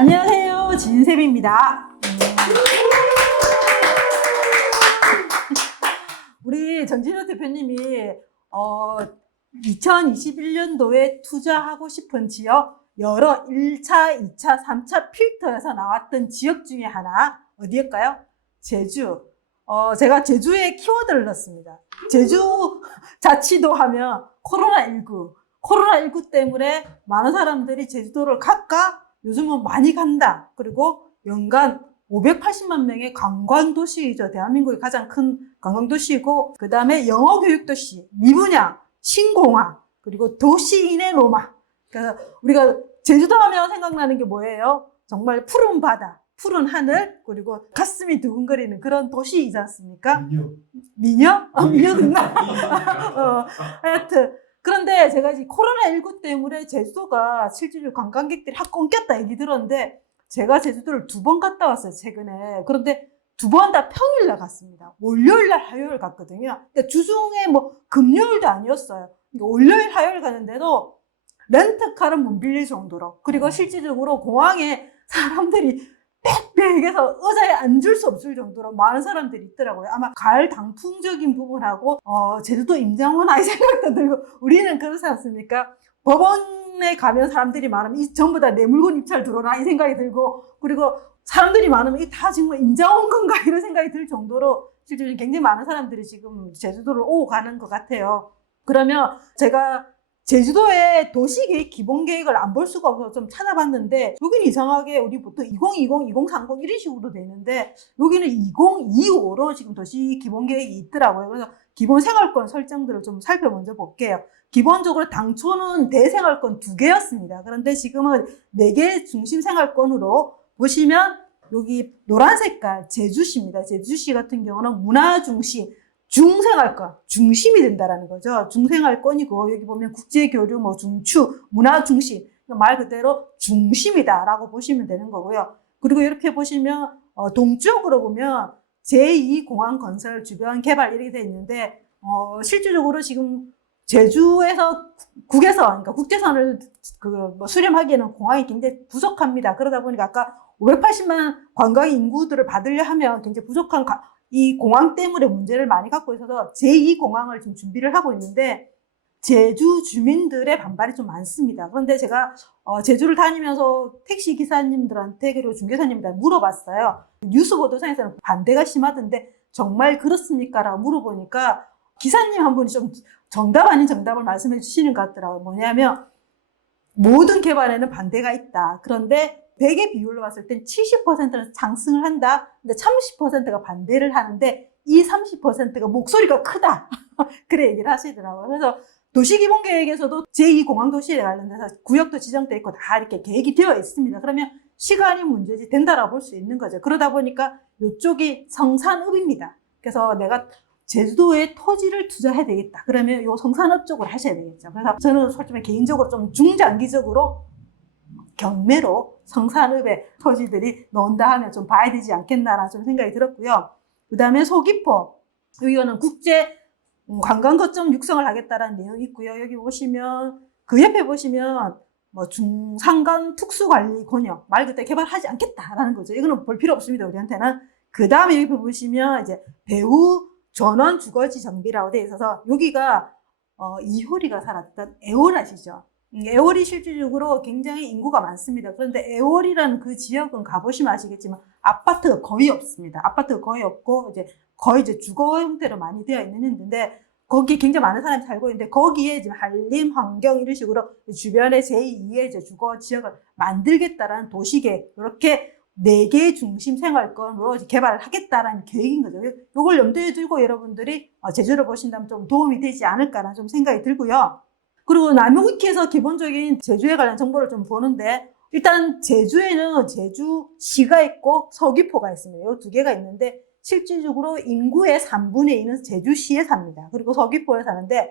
안녕하세요, 진쌤입니다. 우리 전진호 대표님이 2021년도에 투자하고 싶은 지역 여러 1차, 2차, 3차 필터에서 나왔던 지역 중에 하나 어디일까요? 제주. 제가 제주에 키워드를 넣었습니다. 제주 자치도 하면 코로나19 때문에 많은 사람들이 제주도를 갈까? 요즘은 많이 간다. 그리고 연간 580만 명의 관광도시이죠. 대한민국의 가장 큰 관광도시이고, 그 다음에 영어교육도시, 미분양, 신공항, 그리고 도시인의 로망. 그래서 우리가 제주도 하면 생각나는 게 뭐예요? 정말 푸른 바다, 푸른 하늘, 그리고 가슴이 두근거리는 그런 도시이지 않습니까? 미녀? 미녀 듣나? 하여튼. 그런데 제가 이제 코로나19 때문에 제주도가 실질적으로 관광객들이 확 끊겼다 얘기 들었는데, 제가 제주도를 2번 갔다 왔어요, 최근에. 그런데 2번 다 평일날 갔습니다. 월요일날, 화요일 갔거든요. 그러니까 주중에 금요일도 아니었어요. 그러니까 월요일, 화요일 가는데도 렌트카를 못 빌릴 정도로. 그리고 실질적으로 공항에 사람들이 빽빽해서 의자에 앉을 수 없을 정도로 많은 사람들이 있더라고요. 아마 가을 당풍적인 부분하고 제주도 임장원화 이 생각도 들고, 우리는 그렇지 않습니까? 법원에 가면 사람들이 많으면 이 전부 다 내 물건 입찰 들어오나 이 생각이 들고, 그리고 사람들이 많으면 이 다 정말 임장원 건가 이런 생각이 들 정도로 실제로 굉장히 많은 사람들이 지금 제주도를 오고 가는 것 같아요. 그러면 제가 제주도의 도시계획 기본계획을 안 볼 수가 없어서 좀 찾아봤는데, 여기는 이상하게 우리 보통 2020, 2030 이런 식으로 돼 있는데, 여기는 2025로 지금 도시 기본계획이 있더라고요. 그래서 기본 생활권 설정들을 좀 살펴본저 볼게요. 기본적으로 당초는 대생활권 2개였습니다. 그런데 지금은 4개 중심 생활권으로 보시면, 여기 노란 색깔 제주시입니다. 제주시 같은 경우는 문화 중심, 중생활권, 중심이 된다라는 거죠. 중생활권이고, 여기 보면 국제교류, 중추, 문화 중심, 말 그대로 중심이다라고 보시면 되는 거고요. 그리고 이렇게 보시면 동쪽으로 보면 제2공항 건설, 주변 개발 이렇게 돼 있는데, 실질적으로 지금 제주에서 그러니까 국제선을 수렴하기에는 공항이 굉장히 부족합니다. 그러다 보니까 아까 580만 관광 인구들을 받으려 하면 굉장히 부족한 이 공항 때문에 문제를 많이 갖고 있어서 제2공항을 지금 준비를 하고 있는데, 제주 주민들의 반발이 좀 많습니다. 그런데 제가 제주를 다니면서 택시 기사님들한테 그리고 중개사님들한테 물어봤어요. 뉴스 보도상에서는 반대가 심하던데 정말 그렇습니까? 라고 물어보니까 기사님 한 분이 좀 정답 아닌 정답을 말씀해 주시는 것 같더라고요. 뭐냐면 모든 개발에는 반대가 있다. 그런데 100의 비율로 봤을 땐 70%는 찬성을 한다. 근데 30%가 반대를 하는데 이 30%가 목소리가 크다. 그래 얘기를 하시더라고요. 그래서 도시기본계획에서도 제2공항도시에 관련해서 구역도 지정돼 있고 다 이렇게 계획이 되어 있습니다. 그러면 시간이 문제지 된다라고 볼 수 있는 거죠. 그러다 보니까 이쪽이 성산읍입니다. 그래서 내가 제주도에 토지를 투자해야 되겠다. 그러면 요 성산읍 쪽으로 하셔야 되겠죠. 그래서 저는 솔직히 개인적으로 좀 중장기적으로 경매로 성산읍에 토지들이 나온다 하면 좀 봐야 되지 않겠나라는 좀 생각이 들었고요. 그 다음에 소기포. 여기는 국제 관광거점 육성을 하겠다라는 내용이 있고요. 여기 보시면, 그 옆에 보시면, 중산간 특수관리 권역. 말 그대로 개발하지 않겠다라는 거죠. 이거는 볼 필요 없습니다, 우리한테는. 그 다음에 여기 보시면, 이제, 배후 전원 주거지 정비라고 되어 있어서, 여기가, 이효리가 살았던 애월 아시죠? 애월이 실질적으로 굉장히 인구가 많습니다. 그런데 애월이라는 그 지역은 가보시면 아시겠지만 아파트가 거의 없습니다. 아파트가 거의 없고 거의 주거 형태로 많이 되어 있는데, 거기에 굉장히 많은 사람이 살고 있는데, 거기에 지금 한림, 환경 이런 식으로 주변에 제2의 주거 지역을 만들겠다라는 도시계획, 이렇게 4개 중심 생활권으로 개발을 하겠다라는 계획인 거죠. 이걸 염두에 두고 여러분들이 제주를 보신다면 좀 도움이 되지 않을까라는 좀 생각이 들고요. 그리고 나무위키에서 기본적인 제주에 관련 정보를 좀 보는데, 일단 제주에는 제주시가 있고 서귀포가 있습니다. 이 2개가 있는데, 실질적으로 인구의 3분의 2는 제주시에 삽니다. 그리고 서귀포에 사는데,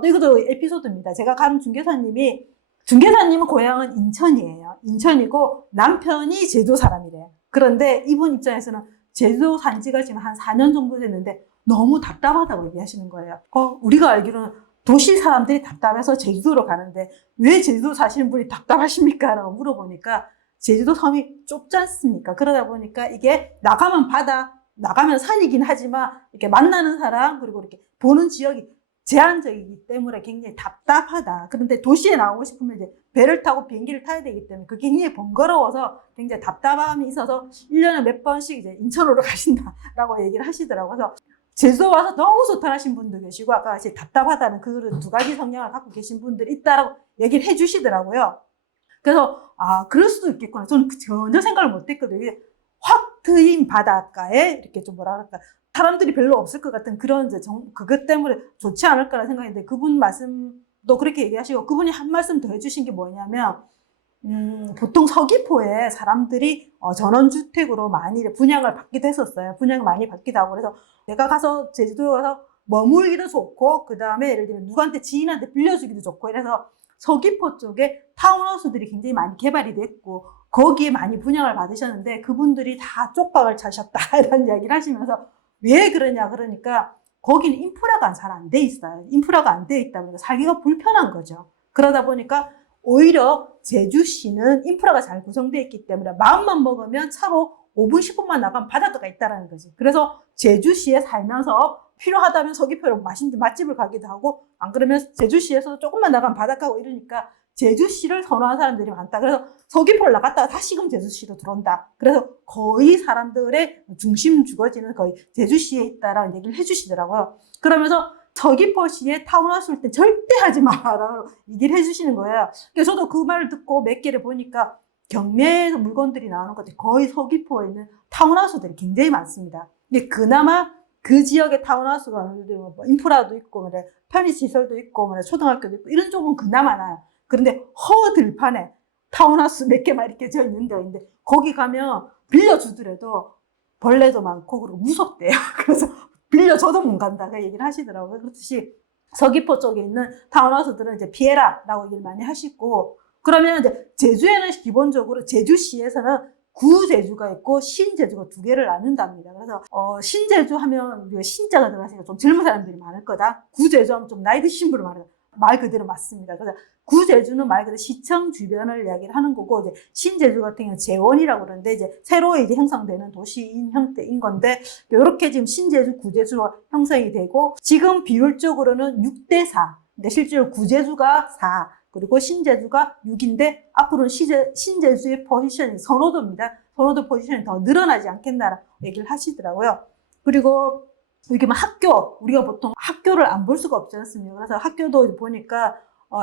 또 이것도 에피소드입니다. 제가 간 중개사님은 고향은 인천이에요. 인천이고 남편이 제주 사람이래요. 그런데 이분 입장에서는 제주 산 지가 지금 한 4년 정도 됐는데 너무 답답하다고 얘기하시는 거예요. 우리가 알기로는 도시 사람들이 답답해서 제주도로 가는데 왜 제주도 사시는 분이 답답하십니까? 라고 물어보니까 제주도 섬이 좁지 않습니까? 그러다 보니까 이게 나가면 바다, 나가면 산이긴 하지만 이렇게 만나는 사람 그리고 이렇게 보는 지역이 제한적이기 때문에 굉장히 답답하다. 그런데 도시에 나오고 싶으면 이제 배를 타고 비행기를 타야 되기 때문에 그게 굉장히 번거로워서 굉장히 답답함이 있어서 1년에 몇 번씩 이제 인천으로 가신다라고 얘기를 하시더라고요. 그래서 제주도 와서 너무 좋다하신 분도 계시고 아까 이제 답답하다는 그 두 가지 성향을 갖고 계신 분들이 있다라고 얘기를 해 주시더라고요. 그래서 그럴 수도 있겠구나. 저는 전혀 생각을 못 했거든요. 이게 확 트인 바닷가에 이렇게 좀 뭐랄까 사람들이 별로 없을 것 같은 그런 이제 그것 때문에 좋지 않을까라는 생각인데 그분 말씀도 그렇게 얘기하시고 그분이 한 말씀 더 해주신 게 뭐냐면 보통 서귀포에 사람들이 전원주택으로 많이 분양을 받기도 했었어요. 분양을 많이 받기도 하고 그래서 내가 가서 제주도에 가서 머물기도 좋고 그 다음에 예를 들면 누구한테 지인한테 빌려주기도 좋고 이래서 서귀포 쪽에 타운하우스들이 굉장히 많이 개발이 됐고 거기에 많이 분양을 받으셨는데 그분들이 다 쪽박을 차셨다 이런 이야기를 하시면서 왜 그러냐 그러니까 거기는 인프라가 잘 안 돼 있어요. 인프라가 안 돼 있다 보니까 살기가 불편한 거죠. 그러다 보니까 오히려 제주시는 인프라가 잘 구성되어 있기 때문에 마음만 먹으면 차로 5분 10분만 나가면 바닷가가 있다는 거지. 그래서 제주시에 살면서 필요하다면 서귀포로 맛있는 맛집을 가기도 하고 안 그러면 제주시에서 조금만 나가면 바닷가고 이러니까 제주시를 선호하는 사람들이 많다. 그래서 서귀포를 나갔다가 다시금 제주시로 들어온다. 그래서 거의 사람들의 중심 주거지는 거의 제주시에 있다라는 얘기를 해주시더라고요. 그러면서 서귀포시에 타운하우스 올 때 절대 하지 마라고 얘기를 해주시는 거예요. 그래서 저도 그 말을 듣고 몇 개를 보니까 경매에서 물건들이 나오는 것들이 거의 서귀포에 있는 타운하우스들이 굉장히 많습니다. 근데 그나마 그 지역의 타운하우스가 인프라도 있고 편의시설도 있고 초등학교도 있고 이런 쪽은 그나마 나요. 그런데 허들판에 타운하우스 몇 개만 이렇게 져 있는 데 있는데 거기 가면 빌려주더라도 벌레도 많고 그리고 무섭대요. 그래서 빌려줘도 못 간다 그 얘기를 하시더라고요. 그렇듯이 서귀포 쪽에 있는 타운하우스들은 이제 피해라라고 얘기를 많이 하시고 그러면 이제 제주에는 기본적으로 제주시에서는 구제주가 있고 신제주가 두 개를 나눈답니다. 그래서 신제주 하면 우리가 신자가 들어가시니까 좀 젊은 사람들이 많을 거다. 구제주 하면 좀 나이 드신 분을 말해요. 말 그대로 맞습니다. 그래서 구제주는 말 그대로 시청 주변을 이야기를 하는 거고 이제 신제주 같은 경우는 재원이라고 그러는데 이제 새로 이제 형성되는 도시인 형태인 건데 이렇게 지금 신제주, 구제주가 형성이 되고 지금 비율적으로는 6대4. 근데 실제로 구제주가 4. 그리고 신제주가 6인데 앞으로는 신제주의 포지션이 선호도입니다. 선호도 포지션이 더 늘어나지 않겠나라고 얘기를 하시더라고요. 그리고 이게 뭐 학교, 우리가 보통 학교를 안 볼 수가 없지 않습니까? 그래서 학교도 보니까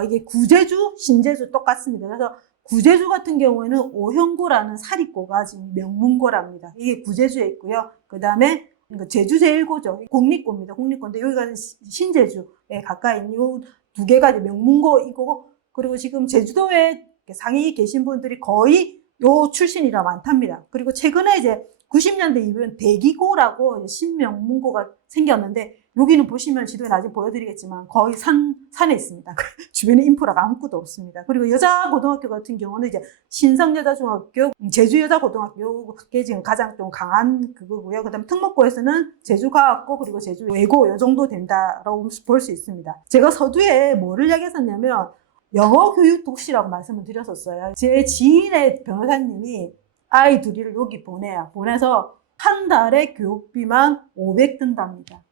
이게 구제주, 신제주 똑같습니다. 그래서 구제주 같은 경우에는 오형고라는 사립고가 지금 명문고랍니다. 이게 구제주에 있고요. 그 다음에 제주제일고죠. 공립고입니다. 공립고인데 여기가 신제주에 가까이 있는 이 두 개가 이제 명문고이고 그리고 지금 제주도에 상위 계신 분들이 거의 요 출신이라 많답니다. 그리고 최근에 이제 90년대 이후엔 대기고라고 신명문고가 생겼는데 여기는 보시면 지도에 나중에 보여드리겠지만 거의 산에 있습니다. 주변에 인프라가 아무것도 없습니다. 그리고 여자고등학교 같은 경우는 이제 신성여자중학교, 제주여자고등학교가 지금 가장 좀 강한 그거고요. 그 다음에 특목고에서는 제주과학고 그리고 제주외고 요 정도 된다라고 볼 수 있습니다. 제가 서두에 뭐를 이야기했었냐면 영어 교육 도시라고 말씀을 드렸었어요. 제 지인의 변호사님이 아이 둘이를 여기 보내요. 보내서 한 달에 교육비만 500 든답니다.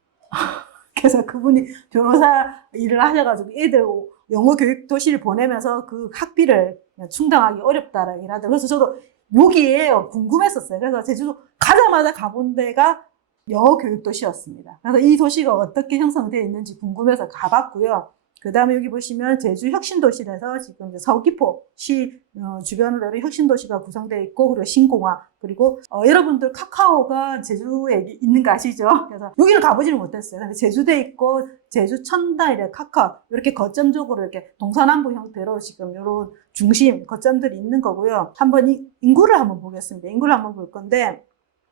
그래서 그분이 변호사 일을 하셔가지고 애들 영어 교육 도시를 보내면서 그 학비를 충당하기 어렵다라고 하더라고요. 그래서 저도 여기에 궁금했었어요. 그래서 제주도 가자마자 가본 데가 영어 교육 도시였습니다. 그래서 이 도시가 어떻게 형성되어 있는지 궁금해서 가봤고요. 그 다음에 여기 보시면 제주 혁신도시에서 지금 서귀포시 주변으로 혁신도시가 구성되어 있고 그리고 신공화 그리고 여러분들 카카오가 제주에 있는 거 아시죠? 그래서 여기를 가보지는 못했어요. 근데 제주도에 있고 제주 첨단이래 카카오 이렇게 거점적으로 이렇게 동서남북 형태로 지금 이런 중심 거점들이 있는 거고요. 한번 인구를 한번 보겠습니다. 인구를 한번 볼 건데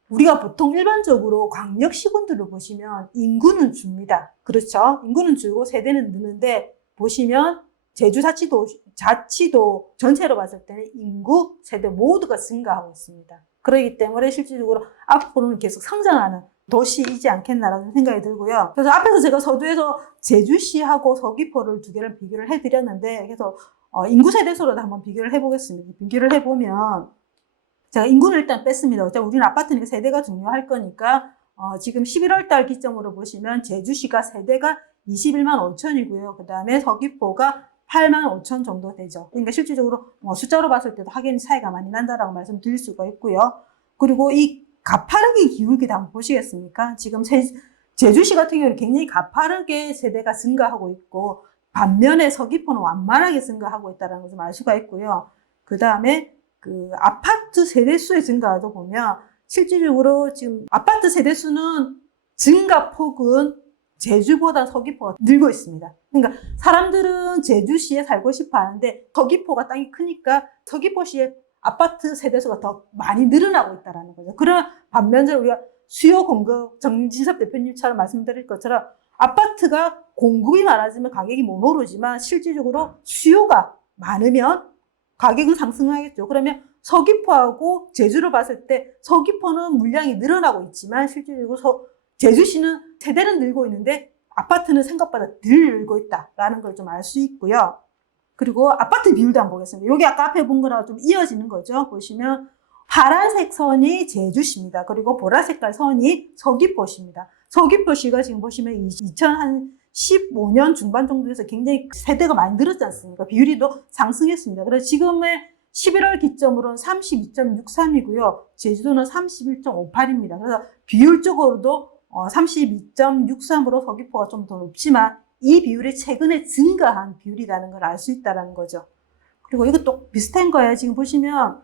우리가 보통 일반적으로 광역시군들을 보시면 인구는 줍니다. 그렇죠? 인구는 줄고 세대는 느는데 보시면 제주자치도 전체로 봤을 때는 인구, 세대 모두가 증가하고 있습니다. 그렇기 때문에 실질적으로 앞으로는 계속 성장하는 도시이지 않겠나라는 생각이 들고요. 그래서 앞에서 제가 서두에서 제주시하고 서귀포를 두 개를 비교를 해드렸는데 그래서 인구 세대수로도 한번 비교를 해보겠습니다. 비교를 해보면 제가 인구를 일단 뺐습니다. 어차피 우리는 아파트니까 세대가 중요할 거니까, 지금 11월 달 기점으로 보시면 제주시가 세대가 21만 5천이고요. 그 다음에 서귀포가 8만 5천 정도 되죠. 그러니까 실질적으로 숫자로 봤을 때도 확연히 차이가 많이 난다라고 말씀드릴 수가 있고요. 그리고 이 가파르게 기울기도 한번 보시겠습니까? 지금 제주시 같은 경우는 굉장히 가파르게 세대가 증가하고 있고, 반면에 서귀포는 완만하게 증가하고 있다는 것을 알 수가 있고요. 그 다음에 그 아파트 세대수의 증가도 보면 실질적으로 지금 아파트 세대수는 증가폭은 제주보다 서귀포가 늘고 있습니다. 그러니까 사람들은 제주시에 살고 싶어 하는데 서귀포가 땅이 크니까 서귀포시에 아파트 세대수가 더 많이 늘어나고 있다는 거죠. 그런 반면에 우리가 수요 공급, 정진섭 대표님처럼 말씀드릴 것처럼 아파트가 공급이 많아지면 가격이 못 오르지만 실질적으로 수요가 많으면 가격은 상승하겠죠. 그러면 서귀포하고 제주를 봤을 때 서귀포는 물량이 늘어나고 있지만 실질적으로 제주시는 세대는 늘고 있는데 아파트는 생각보다 덜 늘고 있다라는 걸 좀 알 수 있고요. 그리고 아파트 비율도 한번 보겠습니다. 여기 아까 앞에 본 거랑 좀 이어지는 거죠. 보시면 파란색 선이 제주시입니다. 그리고 보라색깔 선이 서귀포시입니다. 서귀포시가 지금 보시면 2015년 중반 정도 돼서 굉장히 세대가 많이 늘었지 않습니까? 비율이 더 상승했습니다. 그래서 지금의 11월 기점으로는 32.63이고요. 제주도는 31.58입니다. 그래서 비율적으로도 32.63으로 서귀포가 좀 더 높지만 이 비율이 최근에 증가한 비율이라는 걸 알 수 있다는 거죠. 그리고 이것도 비슷한 거예요. 지금 보시면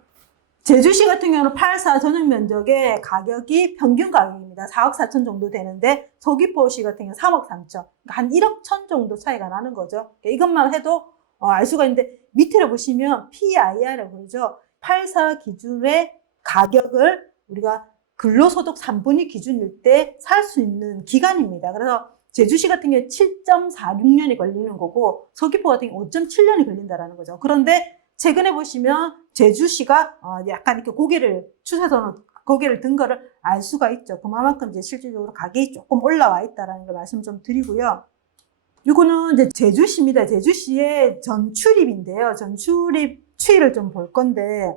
제주시 같은 경우는 8사 전용 면적의 가격이 평균 가격입니다. 4억 4천 정도 되는데 서귀포시 같은 경우는 3억 3천. 그러니까 한 1억 천 정도 차이가 나는 거죠. 이것만 해도 알 수가 있는데 밑에 보시면 PIR이라고 그러죠. 8사 기준의 가격을 우리가 근로소득 3분위 기준일 때 살 수 있는 기간입니다. 그래서 제주시 같은 경우에 7.46년이 걸리는 거고 서귀포 같은 경우 5.7년이 걸린다는 거죠. 그런데 최근에 보시면 제주시가 약간 이렇게 추세선은 고개를 든 거를 알 수가 있죠. 그만큼 이제 실질적으로 가격이 조금 올라와 있다는 걸 말씀 좀 드리고요. 이거는 이제 제주시입니다. 제주시의 전출입인데요. 전출입 추이를 좀 볼 건데,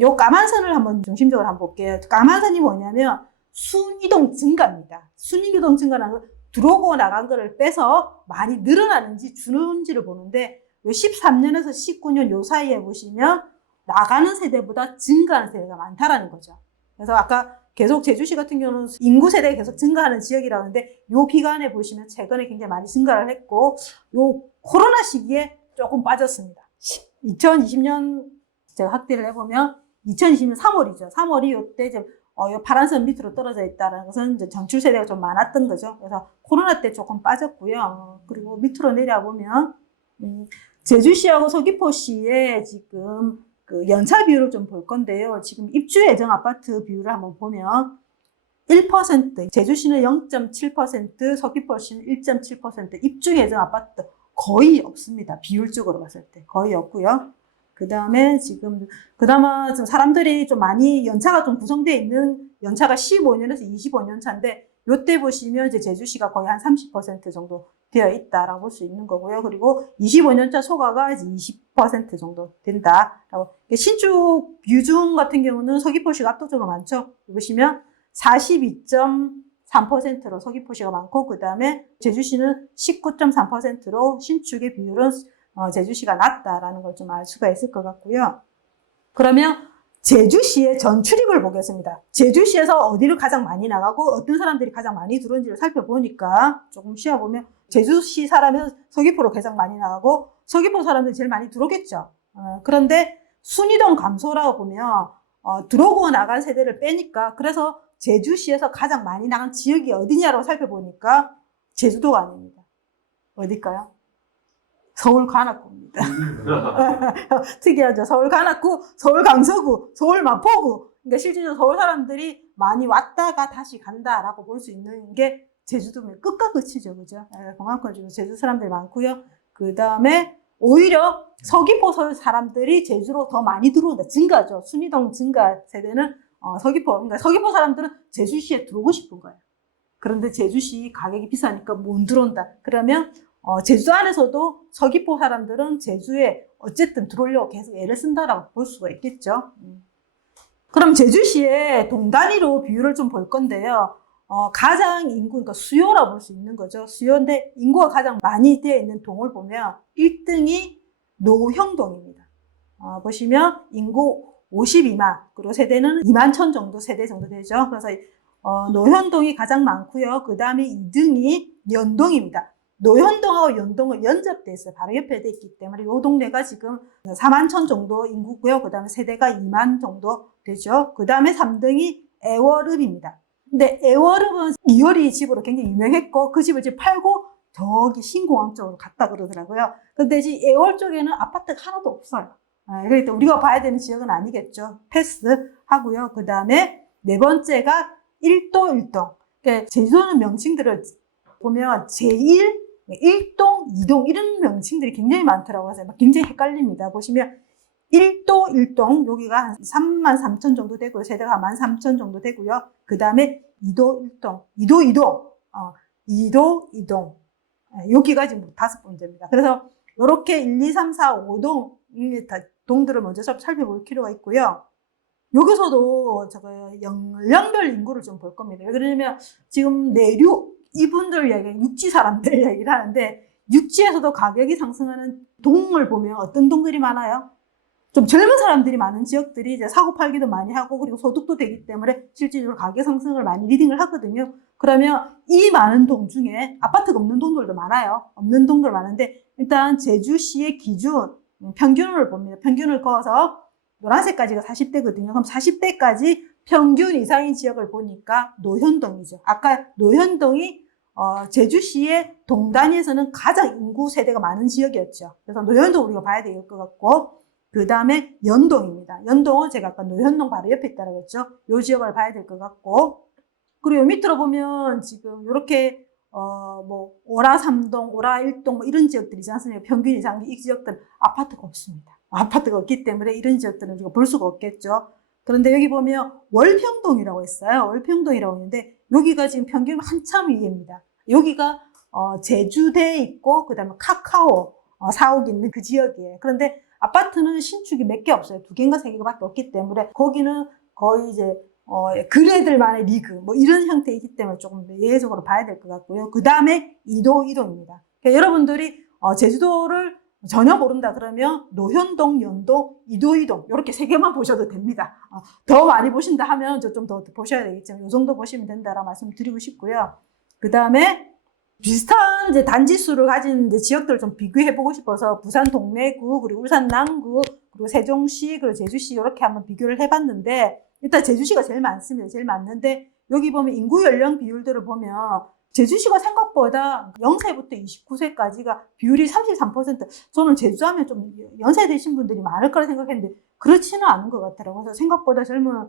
요 까만 선을 한번 중심적으로 한번 볼게요. 까만 선이 뭐냐면 순이동 증가입니다. 순이동 증가라는 건 들어오고 나간 거를 빼서 많이 늘어나는지 주는지를 보는데, 요 13년에서 19년 요 사이에 보시면 나가는 세대보다 증가하는 세대가 많다라는 거죠. 그래서 아까 계속 제주시 같은 경우는 인구 세대가 계속 증가하는 지역이라고 하는데 요 기간에 보시면 최근에 굉장히 많이 증가를 했고 요 코로나 시기에 조금 빠졌습니다. 2020년 제가 확대를 해보면 2020년 3월이죠. 3월이 요때 이제 요 파란선 밑으로 떨어져 있다는 것은 이제 전출 세대가 좀 많았던 거죠. 그래서 코로나 때 조금 빠졌고요. 그리고 밑으로 내려보면 제주시하고 서귀포시의 지금 그 연차 비율을 좀 볼 건데요. 지금 입주 예정 아파트 비율을 한번 보면 1%, 제주시는 0.7%, 서귀포시는 1.7%, 입주 예정 아파트 거의 없습니다. 비율적으로 봤을 때 거의 없고요. 그 다음에 그나마 좀 사람들이 좀 많이 연차가 좀 구성되어 있는 연차가 15년에서 25년 차인데 요때 보시면 이제 제주시가 거의 한 30% 정도 되어 있다라고 볼 수 있는 거고요. 그리고 25년차 초과가 이제 20% 정도 된다라고. 신축 비중 같은 경우는 서귀포시가 압도적으로 많죠. 보시면 42.3%로 서귀포시가 많고, 그 다음에 제주시는 19.3%로 신축의 비율은 제주시가 낮다라는 걸 좀 알 수가 있을 것 같고요. 그러면 제주시의 전출입을 보겠습니다. 제주시에서 어디를 가장 많이 나가고 어떤 사람들이 가장 많이 들어오는지를 살펴보니까 조금 쉬어보면 제주시 사람에서 서귀포로 가장 많이 나가고 서귀포 사람들이 제일 많이 들어오겠죠. 그런데 순이동 감소라고 보면 들어오고 나간 세대를 빼니까 그래서 제주시에서 가장 많이 나간 지역이 어디냐라고 살펴보니까 제주도가 아닙니다. 어딜까요? 서울 관악구입니다. 특이하죠. 서울 관악구, 서울 강서구, 서울 마포구. 그러니까 실질적으로 서울 사람들이 많이 왔다가 다시 간다라고 볼 수 있는 게 제주도면 끝과 끝이죠. 그죠? 그만큼 제주 사람들이 많고요. 그 다음에 오히려 서귀포 사람들이 제주로 더 많이 들어온다. 증가죠. 순이동 증가 세대는 서귀포. 그러니까 서귀포 사람들은 제주시에 들어오고 싶은 거예요. 그런데 제주시 가격이 비싸니까 못 들어온다. 그러면 제주도 안에서도 서귀포 사람들은 제주에 어쨌든 들어오려고 계속 애를 쓴다라고 볼 수가 있겠죠. 그럼 제주시의 동 단위로 비율을 좀 볼 건데요. 가장 인구, 그러니까 수요라고 볼 수 있는 거죠. 수요인데 인구가 가장 많이 되어 있는 동을 보면 1등이 노형동입니다. 보시면 인구 52만, 그리고 세대는 2만 천 정도 세대 정도 되죠. 그래서 노현동이 가장 많고요. 그 다음에 2등이 연동입니다. 노현동하고 연동은 연접돼 있어요. 바로 옆에 돼 있기 때문에 이 동네가 지금 4만 천 정도 인구고요. 그 다음에 세대가 2만 정도 되죠. 그 다음에 3등이 애월읍입니다. 근데 애월읍은 이효리 집으로 굉장히 유명했고 그 집을 이제 팔고 저기 신공항 쪽으로 갔다 그러더라고요. 근데 지금 애월 쪽에는 아파트가 하나도 없어요. 그러니까 우리가 봐야 되는 지역은 아니겠죠. 패스하고요. 그 다음에 네 번째가 1도 1동. 그러니까 제주도는 명칭들을 보면 제1, 1동, 2동 이런 명칭들이 굉장히 많더라고요. 그래서 굉장히 헷갈립니다. 보시면 1도 1동 여기가 한 3만 3천 정도 되고요. 세대가 1만 3천 정도 되고요. 그 다음에 2도 1동, 2도 2동, 2도 2동. 여기가 지금 5번째입니다. 그래서 이렇게 1, 2, 3, 4, 5동 동들을 먼저 좀 살펴볼 필요가 있고요. 여기서도 연령별 인구를 좀 볼 겁니다. 왜 그러냐면 지금 내륙 이분들 이야기, 육지 사람들 이야기를 하는데 육지에서도 가격이 상승하는 동을 보면 어떤 동들이 많아요? 좀 젊은 사람들이 많은 지역들이 이제 사고 팔기도 많이 하고 그리고 소득도 되기 때문에 실질적으로 가격 상승을 많이 리딩을 하거든요. 그러면 이 많은 동 중에 아파트가 없는 동들도 많아요. 없는 동들 많은데 일단 제주시의 기준 평균을 봅니다. 평균을 그어서 노란색까지가 40대거든요. 그럼 40대까지 평균 이상인 지역을 보니까 노현동이죠. 아까 노현동이 제주시의 동 단위에서는 가장 인구 세대가 많은 지역이었죠. 그래서 노현동 우리가 봐야 될 것 같고 그 다음에 연동입니다. 연동은 제가 아까 노현동 바로 옆에 있다고 했죠. 이 지역을 봐야 될 것 같고 그리고 밑으로 보면 지금 이렇게 오라 3동, 오라 1동 뭐 이런 지역들이지 않습니까? 평균 이상 이 지역들은 아파트가 없습니다. 아파트가 없기 때문에 이런 지역들은 우리가 볼 수가 없겠죠. 그런데 여기 보면 월평동이라고 했어요. 월평동이라고 했는데 여기가 지금 평균 한참 위입니다. 여기가 제주대에 있고 그 다음에 카카오 사옥 있는 그 지역이에요. 그런데 아파트는 신축이 몇 개 없어요. 2개인가 3개밖에 없기 때문에 거기는 거의 이제 그래들만의 리그 뭐 이런 형태이기 때문에 조금 예외적으로 봐야 될 것 같고요. 그 다음에 2도 2동입니다. 그러니까 여러분들이 제주도를 전혀 모른다 그러면 노현동, 연동, 2도 2동 이렇게 3개만 보셔도 됩니다. 더 많이 보신다 하면 좀 더 보셔야 되겠지만 이 정도 보시면 된다라고 말씀드리고 싶고요. 그 다음에 비슷한 이제 단지수를 가진 이제 지역들을 좀 비교해보고 싶어서 부산 동래구, 그리고 울산 남구, 그리고 세종시, 그리고 제주시 이렇게 한번 비교를 해봤는데 일단 제주시가 제일 많습니다. 제일 많는데 여기 보면 인구 연령 비율들을 보면 제주시가 생각보다 0세부터 29세까지가 비율이 33%. 저는 제주 하면 좀 연세 드신 분들이 많을 거라 생각했는데 그렇지는 않은 것 같더라고요. 그래서 생각보다 젊은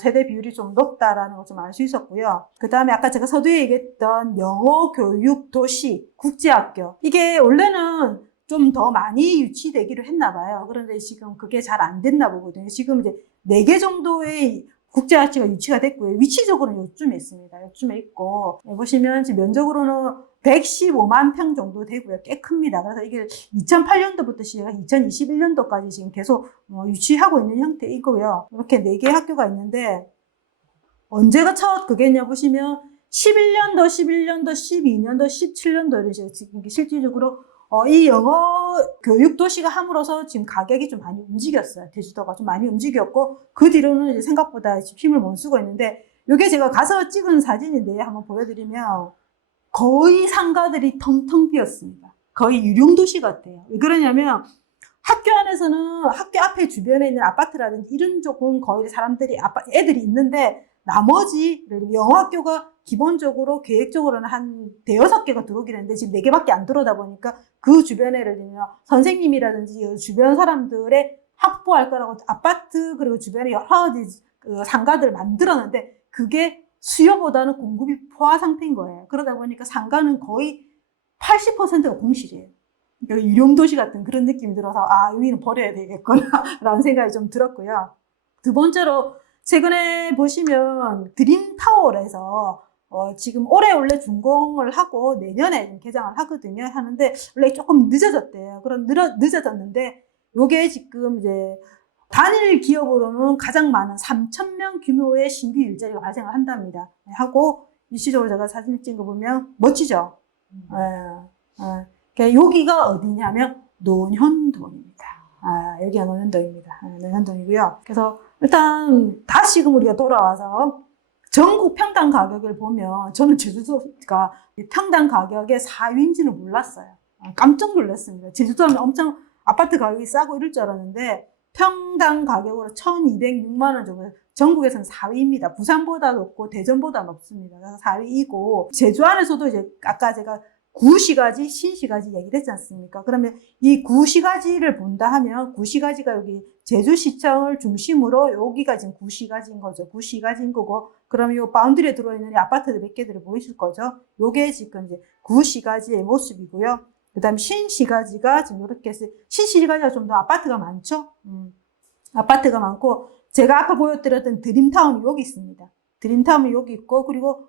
세대 비율이 좀 높다라는 걸 좀 알 수 있었고요. 그 다음에 아까 제가 서두에 얘기했던 영어 교육 도시 국제학교. 이게 원래는 좀 더 많이 유치되기로 했나 봐요. 그런데 지금 그게 잘 안 됐나 보거든요. 지금 이제 4개 정도의 국제학교가 유치가 됐고요. 위치적으로는 요쯤에 있습니다. 요쯤에 있고 보시면 지금 면적으로는 115만 평 정도 되고요. 꽤 큽니다. 그래서 이게 2008년도부터 시작해서 2021년도까지 지금 계속 유치하고 있는 형태이고요. 이렇게 4개의 학교가 있는데 언제가 첫 그게냐 보시면 11년도, 11년도, 12년도, 17년도 이런 식으로 지금 실질적으로 이 영어 교육 도시가 함으로써 지금 가격이 좀 많이 움직였어요. 제주도가 좀 많이 움직였고 그 뒤로는 이제 생각보다 힘을 못 쓰고 있는데 이게 제가 가서 찍은 사진인데 한번 보여드리면 거의 상가들이 텅텅 비었습니다. 거의 유령도시 같아요. 왜 그러냐면 학교 안에서는 학교 앞에 주변에 있는 아파트라든지 이런 쪽은 거의 사람들이 애들이 있는데 나머지 영어학교가 기본적으로 계획적으로는 한 5-6개가 들어오긴 했는데 지금 4개밖에 안 들어오다 보니까 그 주변에 예를 들면 선생님이라든지 주변 사람들의 확보할 거라고 아파트 그리고 주변에 여러 가지 상가들을 만들었는데 그게 수요보다는 공급이 포화 상태인 거예요. 그러다 보니까 상가는 거의 80%가 공실이에요. 그러니까 유령도시 같은 그런 느낌이 들어서 여기는 버려야 되겠구나 라는 생각이 좀 들었고요. 두 번째로 최근에 보시면 드림타워에서 지금 올해 원래 준공을 하고 내년에 개장을 하거든요. 하는데 원래 조금 늦어졌대요. 그럼 늦어졌는데 요게 지금 이제 단일 기업으로는 가장 많은 3,000명 규모의 신규 일자리가 발생을 한답니다. 하고 일시적으로 제가 사진 찍은 거 보면 멋지죠? 여기가 어디냐면 논현동입니다. 여기가 논현동입니다. 논현동이고요. 그래서 일단 다시금 우리가 돌아와서 전국 평당 가격을 보면 저는 제주도가 평당 가격의 4위인지는 몰랐어요. 깜짝 놀랐습니다. 제주도는 엄청 아파트 가격이 싸고 이럴 줄 알았는데 평당 가격으로 1,206만 원 정도, 전국에서는 4위입니다. 부산보다 높고 대전보다 높습니다. 그래서 4위이고 제주 안에서도 이제 아까 제가 구시가지, 신시가지 얘기를 했지 않습니까? 그러면 이 구시가지를 본다 하면 구시가지가 여기 제주시청을 중심으로 여기가 지금 구시가지인 거죠. 구시가지인 거고, 그러면 이 바운드리에 들어있는 이 아파트들 몇 개들이 보이실 거죠? 요게 지금 이제 구시가지의 모습이고요. 그 다음에 신시가지가 지금 이렇게 해서, 신시가지가 좀 더 아파트가 많죠? 아파트가 많고, 제가 아까 보여드렸던 드림타운이 여기 있습니다. 드림타운이 여기 있고, 그리고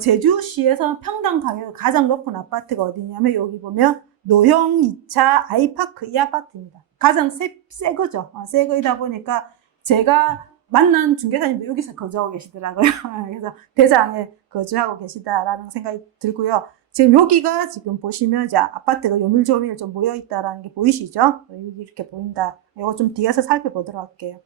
제주시에서 평당 가격이 가장 높은 아파트가 어디냐면 여기 보면 노형 2차 아이파크 이 아파트입니다. 가장 새 거죠. 새 거이다 보니까 제가 만난 중개사님도 여기서 거주하고 계시더라고요. 그래서 대장에 거주하고 계시다라는 생각이 들고요. 지금 여기가 지금 보시면 이제 아파트가 요밀조밀 좀 모여 있다라는 게 보이시죠? 여기 이렇게 보인다. 이거 좀 뒤에서 살펴보도록 할게요.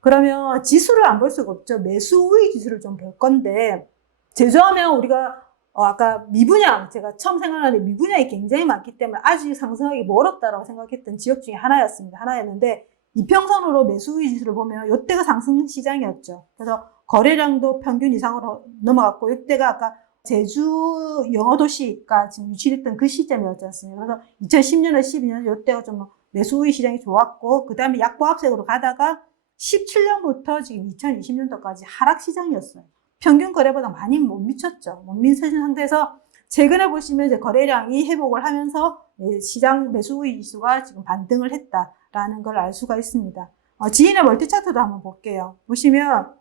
그러면 지수를 안 볼 수가 없죠. 매수 우위 지수를 좀 볼 건데, 제주하면 우리가 아까 미분양, 제가 처음 생각하는데 미분양이 굉장히 많기 때문에 아직 상승하기 멀었다라고 생각했던 지역 중에 하나였는데 이평선으로 매수 우위 지수를 보면 이때가 상승 시장이었죠. 그래서 거래량도 평균 이상으로 넘어갔고, 이때가 아까 제주 영어도시가 지금 유치됐던 그 시점이었지 않습니까? 그래서 2010년에 12년 이때가 좀 매수 우위 시장이 좋았고, 그 다음에 약보합색으로 가다가 17년부터 지금 2020년도까지 하락 시장이었어요. 평균 거래보다 많이 못 미쳤죠. 못 미친 상태에서 최근에 보시면 이제 거래량이 회복을 하면서 시장 매수 우위 지수가 지금 반등을 했다라는 걸 알 수가 있습니다. 지인의 멀티 차트도 한번 볼게요. 보시면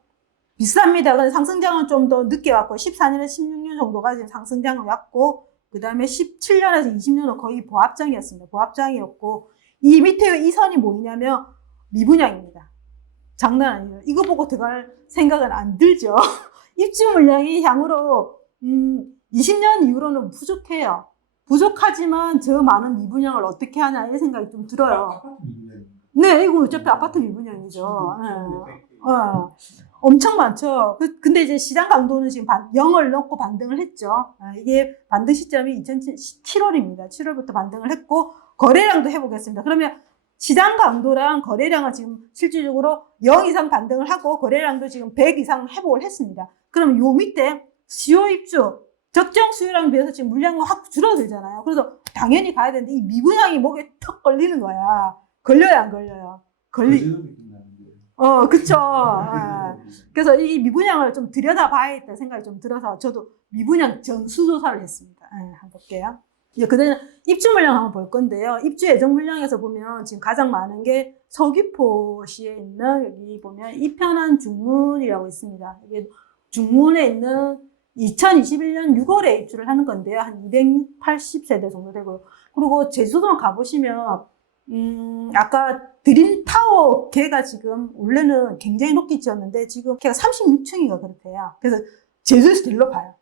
비쌉니다. 근데 상승장은 좀 더 늦게 왔고 14년에서 16년 정도가 지금 상승장을 왔고, 그 다음에 17년에서 20년은 거의 보합장이었습니다. 보합장이었고, 이 밑에 이 선이 뭐냐면 미분양입니다. 장난 아니에요. 이거 보고 들어갈 생각은 안 들죠. 입주 물량이 향후로 20년 이후로는 부족해요. 부족하지만 저 많은 미분양을 어떻게 하냐 이 생각이 좀 들어요. 네, 이거 어차피 아파트 미분양이죠. 엄청 많죠. 근데 이제 시장 강도는 지금 0을 넘고 반등을 했죠. 이게 반등 시점이 2007월입니다. 7월부터 반등을 했고, 거래량도 회복했습니다. 그러면 시장 강도랑 거래량은 지금 실질적으로 0 이상 반등을 하고 거래량도 지금 100 이상 회복을 했습니다. 그러면 요 밑에 수요 입주 적정 수요량 비해서 지금 물량은 확 줄어들잖아요. 그래서 당연히 가야 되는데 이 미분양이 목에 턱 걸리는 거야. 걸려요, 안 걸려요? 그쵸. 그래서 이 미분양을 좀 들여다봐야겠다 생각이 좀 들어서 저도 미분양 전수조사를 했습니다. 한번 볼게요. 그다음에 입주 물량 한번 볼 건데요. 입주 예정 물량에서 보면 지금 가장 많은 게 서귀포시에 있는, 여기 보면 이편한 중문이라고 있습니다. 이게 중문에 있는 2021년 6월에 입주를 하는 건데요. 한 280세대 정도 되고요. 그리고 제주도만 가보시면 아까 드림타워 걔가 지금 원래는 굉장히 높게 지었는데 지금 걔가 36층인가 그렇대요. 그래서 제주에서 제일 높아요.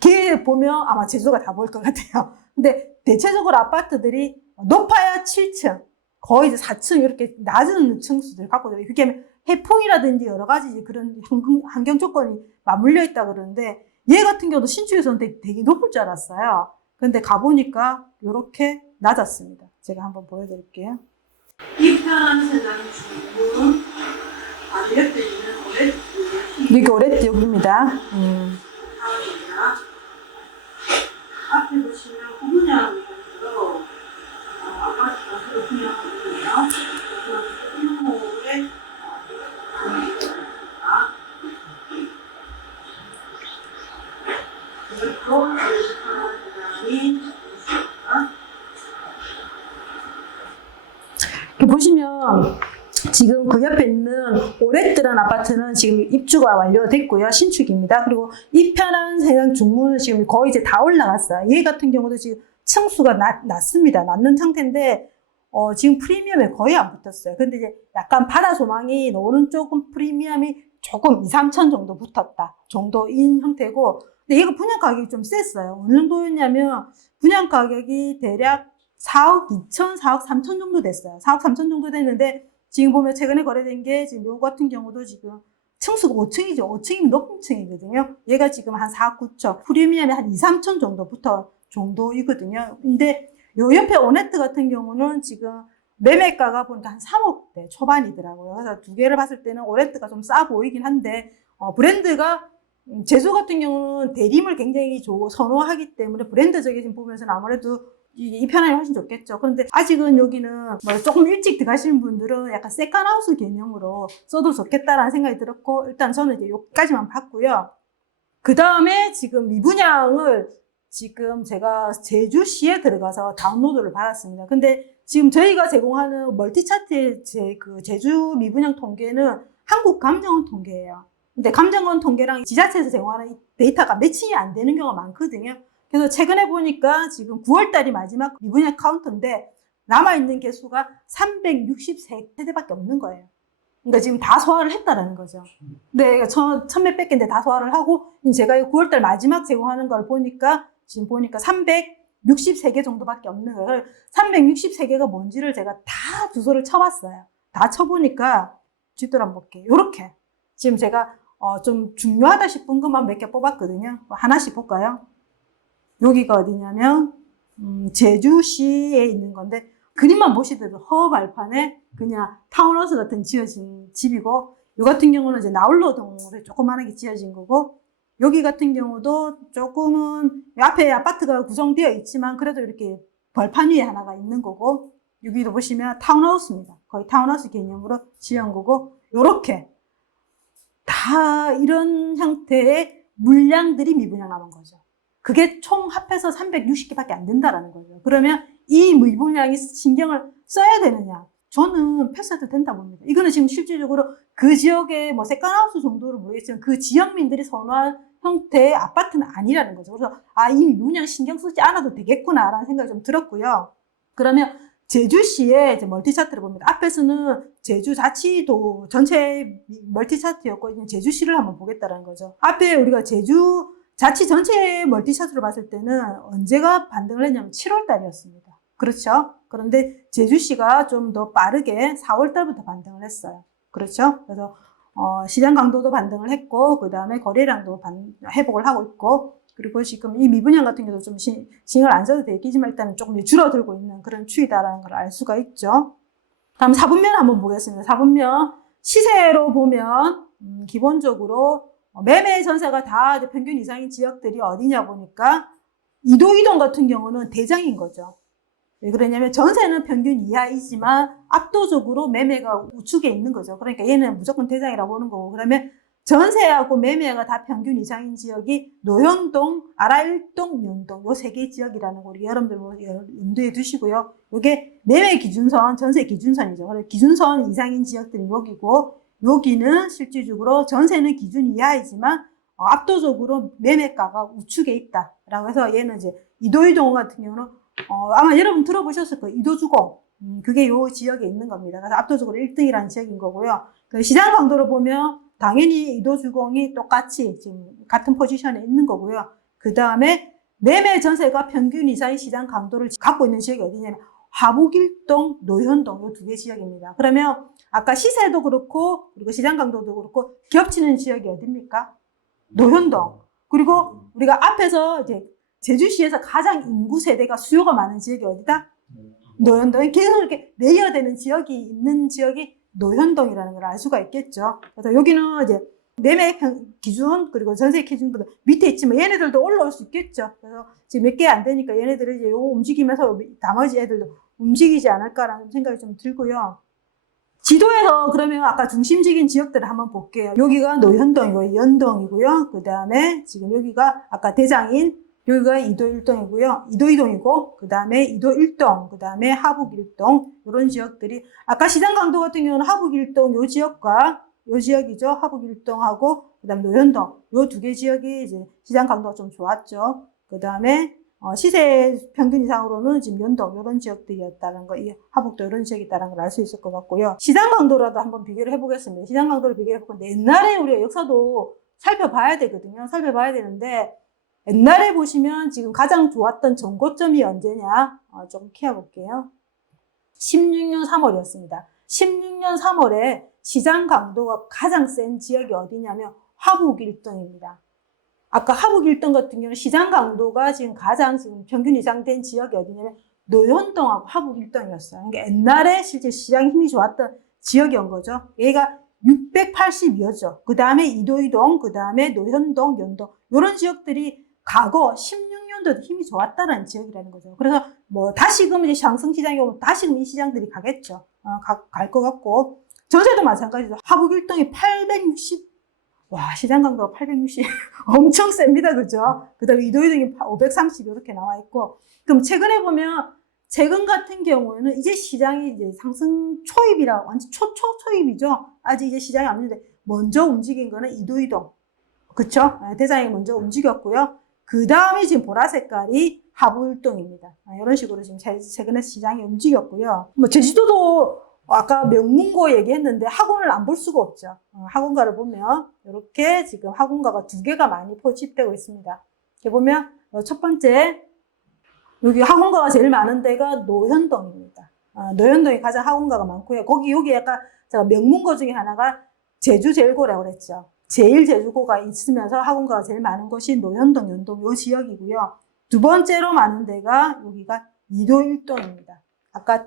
걔 보면 아마 제주도가 다 보일 것 같아요. 근데 대체적으로 아파트들이 높아야 7층, 거의 이제 4층 이렇게 낮은 층수들 갖고 있어요. 그게 해풍이라든지 여러 가지 그런 환경 조건이 맞물려 있다 그러는데, 얘 같은 경우도 신축에서는 되게 높을 줄 알았어요. 근데 가보니까 이렇게 낮았습니다. 제가 한번 보여드릴게요. 이편한 세상 중문 이렇게 있는 이게 오레트 여기입니다. 앞에 보시면 구분양으로 아파트가 새로 분양하거든요. 일몰에 보시면 지금 그 옆에 있는 오레트라는 아파트는 지금 입주가 완료됐고요. 신축입니다. 그리고 이편한 세상 중문은 지금 거의 이제 다 올라갔어요. 얘 같은 경우도 지금 층수가 낮습니다. 낮는 상태인데 지금 프리미엄에 거의 안 붙었어요. 근데 이제 약간 바다 소망이 오른쪽은 프리미엄이 조금 2, 3천 정도 붙었다 정도인 형태고, 근데 얘가 분양 가격이 좀 셌어요. 어느 정도였냐면 분양 가격이 대략 4억 2천, 4억 3천 정도 됐어요. 4억 3천 정도 됐는데 지금 보면 최근에 거래된 게 지금 요 같은 경우도 지금 층수가 5층이죠. 5층이면 높은 층이거든요. 얘가 지금 한 4억 9천, 프리미엄이 한 2, 3천 정도 붙어 정도이거든요. 근데 요 옆에 오네트 같은 경우는 지금 매매가가 보니까 한 3억대 초반이더라고요. 그래서 두 개를 봤을 때는 오네트가 좀 싸 보이긴 한데, 브랜드가 제조 같은 경우는 대림을 굉장히 선호하기 때문에 브랜드적인 부분에서는 아무래도 이 편안이 훨씬 좋겠죠. 그런데 아직은 여기는 뭐 조금 일찍 들어가시는 분들은 약간 세컨하우스 개념으로 써도 좋겠다라는 생각이 들었고, 일단 저는 이제 여기까지만 봤고요. 그 다음에 지금 미분양을 지금 제가 제주시에 들어가서 다운로드를 받았습니다. 근데 지금 저희가 제공하는 멀티차트의 제주 미분양 통계는 한국감정원 통계예요. 근데 감정원 통계랑 지자체에서 제공하는 데이터가 매칭이 안 되는 경우가 많거든요. 그래서 최근에 보니까 지금 9월달이 마지막 미분양 카운트인데 남아있는 개수가 363세대밖에 없는 거예요. 그러니까 지금 다 소화를 했다라는 거죠. 네, 천몇백 개인데 다 소화를 하고, 제가 9월달 마지막 제공하는 걸 보니까, 지금 보니까 363개 정도밖에 없는 거예요. 363개가 뭔지를 제가 다 주소를 쳐봤어요. 다 쳐보니까, 뒷돌 한번 볼게요. 요렇게. 지금 제가, 좀 중요하다 싶은 것만 몇 개 뽑았거든요. 하나씩 볼까요? 여기가 어디냐면, 제주시에 있는 건데, 그림만 보시더라도 허발판에 그냥 타운하우스 같은 지어진 집이고, 요 같은 경우는 이제 나홀로동으로 조그만하게 지어진 거고, 여기 같은 경우도 조금은 앞에 아파트가 구성되어 있지만 그래도 이렇게 벌판 위에 하나가 있는 거고, 여기도 보시면 타운하우스입니다. 거의 타운하우스 개념으로 지은 거고, 요렇게 다 이런 형태의 물량들이 미분양 남은 거죠. 그게 총 합해서 360개밖에 안 된다라는 거죠. 그러면 이 미분양이 신경을 써야 되느냐? 저는 패스해도 된다 봅니다. 이거는 지금 실질적으로 그 지역의 뭐 세컨하우스 정도를 모르겠지만 그 지역민들이 선호한 형태의 아파트는 아니라는 거죠. 그래서 이 미분양 신경 쓰지 않아도 되겠구나라는 생각이 좀 들었고요. 그러면 제주시의 이제 멀티차트를 봅니다. 앞에서는 제주자치도 전체 멀티차트였고 제주시를 한번 보겠다는 거죠. 앞에 우리가 제주자치 전체 멀티차트로 봤을 때는 언제가 반등을 했냐면 7월 달이었습니다. 그렇죠? 그런데 제주시가 좀 더 빠르게 4월 달부터 반등을 했어요. 그렇죠? 그래서 시장 강도도 반등을 했고, 그 다음에 거래량도 회복을 하고 있고, 그리고 지금 이 미분양 같은 경우도 좀 신경을 안 써도 되겠지만 일단은 조금 줄어들고 있는 그런 추이다라는 걸 알 수가 있죠. 다음 4분면 한번 보겠습니다. 4분면 시세로 보면 기본적으로 매매 전세가 다 평균 이상인 지역들이 어디냐 보니까 이동 같은 경우는 대장인 거죠. 왜 그러냐면 전세는 평균 이하이지만 압도적으로 매매가 우측에 있는 거죠. 그러니까 얘는 무조건 대장이라고 보는 거고, 그러면 전세하고 매매가 다 평균 이상인 지역이 노현동, 아라일동, 연동 요 세 개 지역이라는 거 우리 여러분들 염두에 두시고요. 이게 매매 기준선, 전세 기준선이죠. 그래서 기준선 이상인 지역들이 여기고, 여기는 실질적으로 전세는 기준 이하이지만 압도적으로 매매가가 우측에 있다라고 해서 얘는 이제 이도이동 같은 경우는 아마 여러분 들어보셨을 거예요. 이도주공. 그게 요 지역에 있는 겁니다. 그래서 압도적으로 1등이라는 지역인 거고요. 그 시장 강도를 보면 당연히 이도주공이 똑같이 지금 같은 포지션에 있는 거고요. 그 다음에 매매 전세가 평균 이상의 시장 강도를 갖고 있는 지역이 어디냐면 화북일동, 노현동 요 두 개 지역입니다. 그러면 아까 시세도 그렇고 그리고 시장 강도도 그렇고 겹치는 지역이 어디입니까? 노현동. 그리고 우리가 앞에서 이제 제주시에서 가장 인구 세대가 수요가 많은 지역이 어디다? 노현동. 계속 이렇게 레이어되는 지역이 있는 지역이 노현동이라는 걸 알 수가 있겠죠. 그래서 여기는 이제 매매 기준 그리고 전세 기준보다 밑에 있지만 얘네들도 올라올 수 있겠죠. 그래서 지금 몇 개 안 되니까 얘네들을 이제 요거 움직이면서 나머지 애들도 움직이지 않을까라는 생각이 좀 들고요. 지도에서 그러면 아까 중심적인 지역들을 한번 볼게요. 여기가 노현동이고 연동이고요. 그 다음에 지금 여기가 아까 대장인 여기가 이도 1동이고요. 이도 2동이고, 그 다음에 이도 1동, 그 다음에 하북 1동, 이런 지역들이, 아까 시장 강도 같은 경우는 하북 1동, 요 지역과, 요 지역이죠. 하북 1동하고, 그 다음에 노현동, 요 두 개 지역이 이제 시장 강도가 좀 좋았죠. 그 다음에 시세 평균 이상으로는 지금 연동 이런 지역들이었다는 거, 이 하북도 이런 지역이었다는 걸 알 수 있을 것 같고요. 시장 강도라도 한번 비교를 해보겠습니다. 시장 강도를 비교해 볼건데 옛날에 우리가 역사도 살펴봐야 되거든요. 살펴봐야 되는데 옛날에 보시면 지금 가장 좋았던 정고점이 언제냐? 좀 키워볼게요. 16년 3월이었습니다. 16년 3월에 시장 강도가 가장 센 지역이 어디냐면 화북 1등입니다. 아까 화북 1등 같은 경우는 시장 강도가 지금 가장 지금 평균 이상 된 지역이 어디냐면 노현동하고 화북 1등이었어요. 그러니까 옛날에 실제 시장 힘이 좋았던 지역이온 거죠. 얘가 682였죠. 그 다음에 이도이동, 그 다음에 노현동, 연동 이런 지역들이 과거 16년도도 힘이 좋았다는 지역이라는 거죠. 그래서 뭐 다시금 이제 상승시장이 오면 다시금 이 시장들이 가겠죠. 갈 것 같고 전세도 마찬가지죠. 화북 1등이 860 와, 시장 강도가 860 엄청 셉니다. 그죠? 그 다음에 이도이동이 530 이렇게 나와 있고 그럼 최근에 보면 최근 같은 경우에는 이제 시장이 이제 상승 초입이라 완전 초입이죠. 아직 이제 시장이 안 오는데 먼저 움직인 거는 이도이동. 그쵸? 대장이 먼저 움직였고요. 그 다음에 지금 보라 색깔이 하부일동입니다. 이런 식으로 지금 최근에 시장이 움직였고요. 뭐 제주도도 아까 명문고 얘기했는데 학원을 안 볼 수가 없죠. 학원가를 보면 이렇게 지금 학원가가 2개가 많이 포집되고 있습니다. 이렇게 보면 첫 번째 여기 학원가가 제일 많은 데가 노현동입니다. 노현동이 가장 학원가가 많고요. 여기 약간 제가 명문고 중에 하나가 제주제일고라고 그랬죠. 제일제주고가 있으면서 학원가가 제일 많은 곳이 노현동, 연동 요 지역이고요. 두 번째로 많은 데가 여기가 이도일동입니다. 아까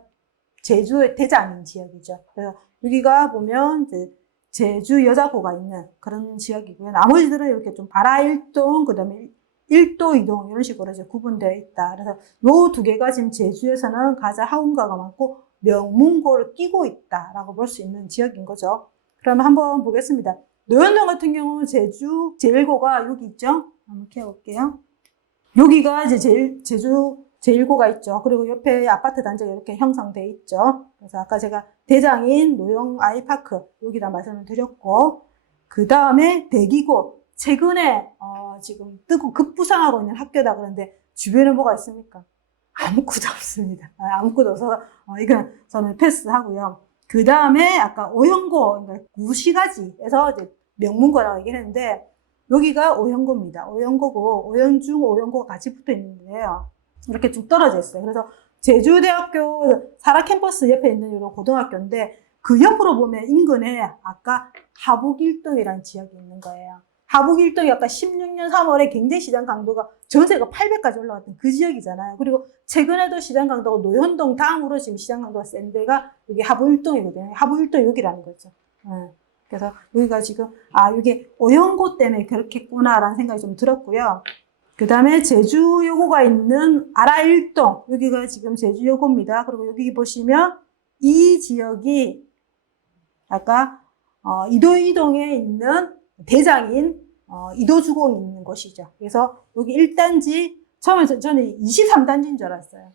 제주의 대장인 지역이죠. 그래서 여기가 보면 이제 제주 여자고가 있는 그런 지역이고요. 나머지들은 이렇게 좀 아라일동, 그 다음에 1도, 2동 이런 식으로 이제 구분되어 있다. 그래서 요 2개가 지금 제주에서는 가장 학원가가 많고 명문고를 끼고 있다라고 볼 수 있는 지역인 거죠. 그러면 한번 보겠습니다. 노현동 같은 경우는 제주 제일고가 여기 있죠. 한번 키워볼게요. 여기가 이제 제주 제일고가 있죠. 그리고 옆에 아파트 단지가 이렇게 형성돼 있죠. 그래서 아까 제가 대장인 노영 아이파크 여기다 말씀을 드렸고, 그 다음에 대기고 최근에 지금 뜨고 급부상하고 있는 학교다 그러는데 주변에 뭐가 있습니까? 아무것도 없습니다. 아무것도 없어서 이건 저는 패스하고요. 그 다음에 아까 오형고, 그러니까 구시가지에서 이제 명문고라고 얘기를 했는데 여기가 오형고입니다. 오형고고 오형중, 오형고가 같이 붙어 있는데요. 이렇게 좀 떨어져 있어요. 그래서 제주대학교 사라 캠퍼스 옆에 있는 이런 고등학교인데 그 옆으로 보면 인근에 아까 하북 1동이라는 지역이 있는 거예요. 하북 1동이 아까 16년 3월에 굉장히 시장 강도가 전세가 800까지 올라갔던 그 지역이잖아요. 그리고 최근에도 시장 강도가 노현동 다음으로 지금 시장 강도가 센 데가 여기 하북 1동이거든요. 하북 1동 여기라는 거죠. 그래서 여기가 지금 이게 오형고 때문에 그렇게 했구나라는 생각이 좀 들었고요. 그 다음에 제주여고가 있는 아라1동 여기가 지금 제주여고입니다. 그리고 여기 보시면 이 지역이 아까 이도이동에 있는 대장인 이도주공이 있는 곳이죠. 그래서 여기 1단지 처음에 저는 23단지인 줄 알았어요.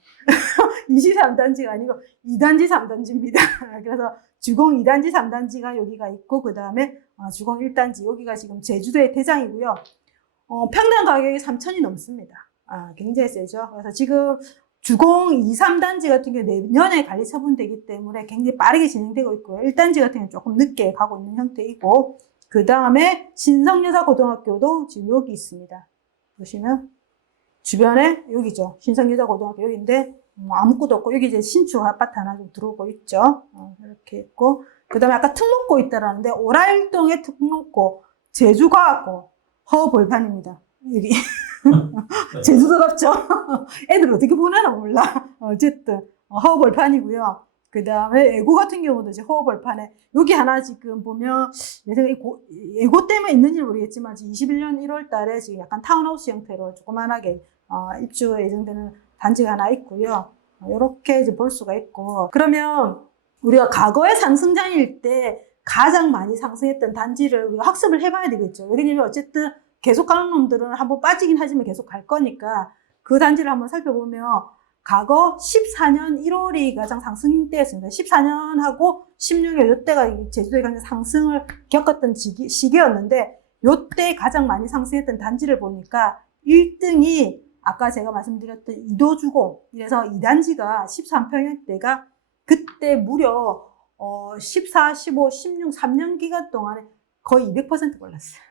23단지가 아니고 2단지 3단지입니다. 그래서 주공 2단지 3단지가 여기가 있고 그 다음에 주공 1단지 여기가 지금 제주도의 대장이고요. 평당 가격이 3,000이 넘습니다. 굉장히 세죠. 그래서 지금 주공 2, 3단지 같은 경우 내년에 관리 처분되기 때문에 굉장히 빠르게 진행되고 있고요. 1단지 같은 경우는 조금 늦게 가고 있는 형태이고, 그 다음에 신성여자고등학교도 지금 여기 있습니다. 보시면 주변에 여기죠. 신성여자고등학교 여기인데 아무것도 없고 여기 이제 신축 아파트 하나 좀 들어오고 있죠. 이렇게 있고, 그 다음에 아까 특목고 있다라는데 오라일동의 특목고, 제주과학고 허벌판입니다. 여기 제주도답죠. 애들 어떻게 보내나 몰라. 어쨌든 허벌판이고요. 그 다음에 예고 같은 경우도 이제 허벌판에 여기 하나 지금 보면 예고 때문에 있는지 모르겠지만 21년 1월 달에 지금 약간 타운하우스 형태로 조그만하게 입주가 예정되는 단지가 하나 있고요. 이렇게 이제 볼 수가 있고, 그러면 우리가 과거의 상승장일 때 가장 많이 상승했던 단지를 우리가 학습을 해봐야 되겠죠. 왜냐면 어쨌든 계속 가는 놈들은 한번 빠지긴 하지만 계속 갈 거니까 그 단지를 한번 살펴보면 과거 14년 1월이 가장 상승 때였습니다. 14년하고 16년 이때가 제주도에 가장 상승을 겪었던 시기였는데 이때 가장 많이 상승했던 단지를 보니까 1등이 아까 제가 말씀드렸던 이도주공, 이래서 2단지가 13평형대가 그때 무려 14, 15, 16, 3년 기간 동안에 거의 200% 올랐어요.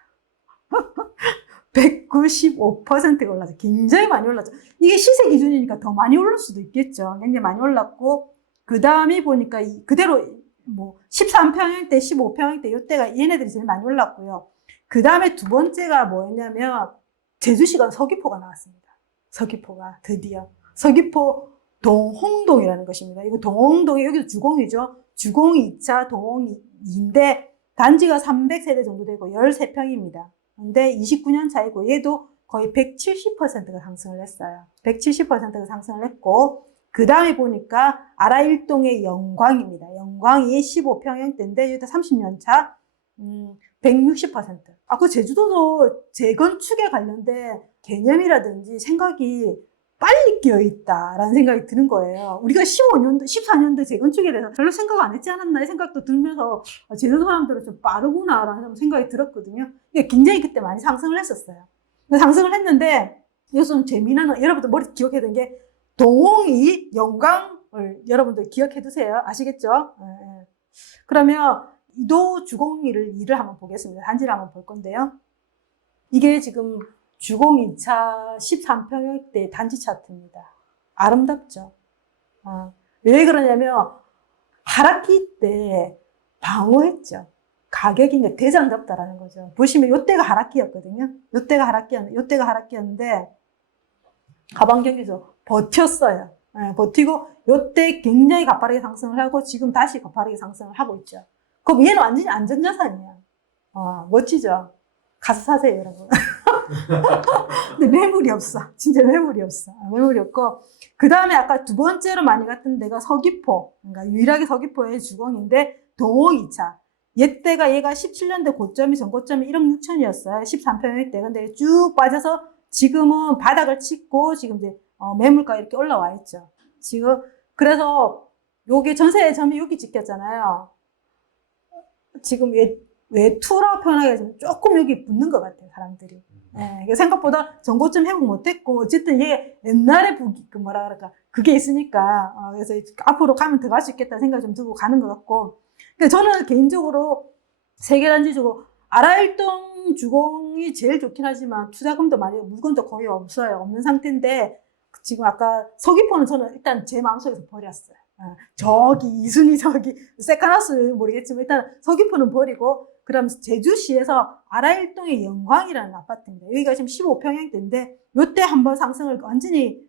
195%가 올랐어요. 굉장히 많이 올랐죠. 이게 시세 기준이니까 더 많이 오를 수도 있겠죠. 굉장히 많이 올랐고, 그 다음에 보니까 그대로 뭐 13평형대, 15평형대 이때가 얘네들이 제일 많이 올랐고요. 그 다음에 두 번째가 뭐였냐면 제주시가 서귀포가 나왔습니다. 서귀포가 드디어 서귀포 동홍동이라는 것입니다. 이거 동홍동이 여기도 주공이죠. 주공 2차 동홍 2인데 단지가 300세대 정도 되고 13평입니다. 근데 29년 차이고 얘도 거의 170%가 상승을 했어요. 170%가 상승을 했고 그 다음에 보니까 아라일동의 영광입니다. 영광이 15평형대인데 여기도 30년 차 160%. 그 제주도도 재건축에 관련된 개념이라든지 생각이 빨리 끼어있다라는 생각이 드는 거예요. 우리가 15년도, 14년도 재건축에 대해서 별로 생각 안 했지 않았나 이 생각도 들면서 제주도 사람들은 좀 빠르구나라는 생각이 들었거든요. 굉장히 그때 많이 상승을 했었어요. 상승을 했는데 여기서 좀 재미난, 여러분들 머리 기억해야 되는 게 동홍이 영광을 여러분들 기억해 두세요. 아시겠죠? 그러면 이도 주공일을 한번 보겠습니다. 단지를 한번 볼 건데요. 이게 지금 주공 2차 13평형대 단지 차트입니다. 아름답죠? 왜 그러냐면 하락기 때 방어했죠. 가격이 대장잡다라는 거죠. 보시면 요때가 하락기였거든요. 요때가 하락기였는데 하반경기에서 버텼어요. 버티고 요때 굉장히 가파르게 상승을 하고 지금 다시 가파르게 상승을 하고 있죠. 그럼 얘는 완전히 안전자산이야. 멋지죠? 가서 사세요, 여러분. 근데 매물이 없어. 진짜 매물이 없어. 매물이 없고. 그 다음에 아까 두 번째로 많이 갔던 데가 서귀포. 그러니까 유일하게 서귀포의 주공인데, 동호 2차. 얘가 17년대 고점이, 전고점이 1억 6천이었어요. 13평일 때. 근데 쭉 빠져서 지금은 바닥을 찍고, 지금 이제, 매물가 이렇게 올라와 있죠. 지금, 그래서, 요게 전세점이 여기 찍혔잖아요. 지금 외투라 표현하기가 조금 여기 붙는 것 같아요, 사람들이. 생각보다 전고점 회복 못했고, 어쨌든 얘 옛날에 뭐라 그럴까, 그게 있으니까, 그래서 앞으로 가면 더 갈 수 있겠다 생각 좀 들고 가는 것 같고. 근데 저는 개인적으로 세계단지주고, 아라일동 주공이 제일 좋긴 하지만, 투자금도 많이, 물건도 거의 없어요. 없는 상태인데, 지금 아까 서귀포는 저는 일단 제 마음속에서 버렸어요. 저기 이순이 세카나스는 모르겠지만 일단 서귀포는 버리고 그럼 제주시에서 아라일동의 영광이라는 아파트입니다. 여기가 지금 15평형대인데 요때 한번 상승을 완전히